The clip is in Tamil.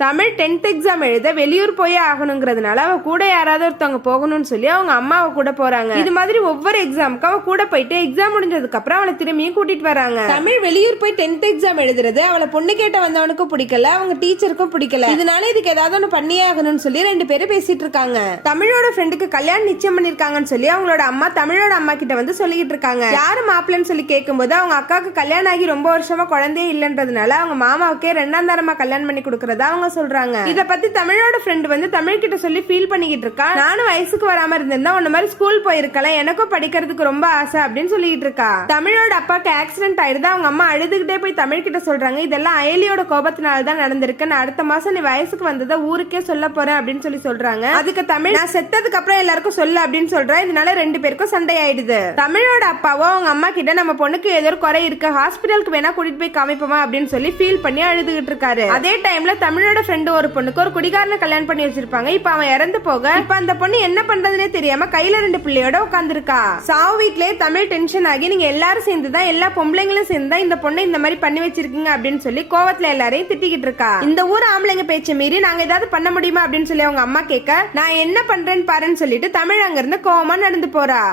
தமிழ் 10th எக்ஸாம் எழுத வெளியூர் போயே ஆகணுங்கிறதுனால அவ கூட யாராவது ஒருத்தவங்க போகணும்னு சொல்லி அவங்க அம்மாவை கூட போறாங்க. இது மாதிரி ஒவ்வொரு எக்ஸாமுக்கு அவ கூட போயிட்டு எக்ஸாம் முடிஞ்சதுக்கு அப்புறம் அவளை திரும்பியும் கூட்டிட்டு வராங்க. தமிழ் வெளியூர் போய் 10th எக்ஸாம் எழுதுறது அவளை பொண்ணு கேட்ட வந்தவனுக்கும் பிடிக்கல, அவங்க டீச்சருக்கும் பிடிக்கல. இதனால இதுக்கு ஏதாவது ஒண்ணு பண்ணியே ஆகணும்னு சொல்லி 2 பேரும் பேசிட்டு இருக்காங்க. தமிழோட ஃப்ரெண்டுக்கு கல்யாணம் நிச்சயம் பண்ணிருக்காங்கன்னு சொல்லி அவங்களோட அம்மா தமிழோட அம்மா கிட்ட வந்து சொல்லிட்டு இருக்காங்க. யாரு மாப்பிள்ளன்னு சொல்லி கேட்கும்போது அவங்க அக்காவுக்கு கல்யாணம் ஆகி ரொம்ப வருஷமா குழந்தையே இல்லன்றதுனால அவங்க மாமாவுக்கே 2ஆம் தரமா கல்யாணம் பண்ணி கொடுக்கறதா அவங்க சொல்றாங்க. இத பத்தி தமிழோட ஃப்ரெண்ட் வந்து தமிழ் கிட்ட சொல்லி ஃபீல் பண்ணிக்கிட்டு இருக்கா. நானும் வயசுக்கு வராம இருந்திருந்தா உன்ன மாதிரி ஸ்கூல் போயிருக்கலாம், எனக்கும் படிக்கிறதுக்கு ரொம்ப ஆசை அப்படின்னு சொல்லிட்டு இருக்கா. தமிழோட அப்பாக்கு ஆக்சிடென்ட் ஆயிடுது. அவங்க அம்மா அழுதுகிட்டே போய் தமிழ் கிட்ட சொல்றாங்க, இதெல்லாம் அயலியோட கோபத்தினாலதான் நடந்திருக்கு, நான் அடுத்த மாசம் நீ வயசுக்கு வந்ததை ஊருக்கே சொல்ல போறேன் அப்படின்னு சொல்றாங்க. அதுக்கு தமிழ் நான் செத்ததுக்கு அப்புறம் எல்லாருக்கும் சொல்ல அப்படின்னு சொல்றேன். இதனால 2 பேருக்கும் சண்டை ஆயிடுது. தமிழோட அப்பாவோ அவங்க அம்மா கிட்ட நம்ம பொண்ணுக்கு ஏதோ ஒரு குறை இருக்கு, ஹாஸ்பிட்டலுக்கு வேணா கூட்டிட்டு போய் காமிப்போமா அப்படின்னு சொல்லி ஃபீல் பண்ணி அழுதுகிட்டு இருக்காரு. அதே டைம்ல தமிழோட ஃப்ரெண்டு ஒரு பொண்ணுக்கு ஒரு குடிகாரனை கல்யாணம் பண்ணி வச்சிருப்பாங்க. இப்ப அவன் இறந்து போக இப்ப அந்த பொண்ணு என்ன பண்றதுனே தெரியாம கையில 2 பிள்ளையோட உட்கார்ந்துருக்கா. சாவு வீட்லயே தமிழ் டென்ஷன் ஆகி நீங்க எல்லாரும் சேர்ந்துதான் எல்லா பொம்பளைங்களும் சேர்ந்துதான் இந்த பொண்ணை இந்த மாதிரி பண்ணி வச்சிருக்கீங்க அப்படின்னு சொல்லி கோவத்துல எல்லாரையும் திட்டிக்கிட்டு இருக்கா. இந்த ஊர் ஆம்பளைங்க பேச்ச மீறி நாங்க ஏதாவது பண்ண முடியுமா அப்படின்னு சொல்லி அவங்க அம்மா கேட்க, நான் என்ன பண்றேன்னு பாருன்னு சொல்லிட்டு தமிழ் அங்க இருந்து கோவமா நடந்து போறா.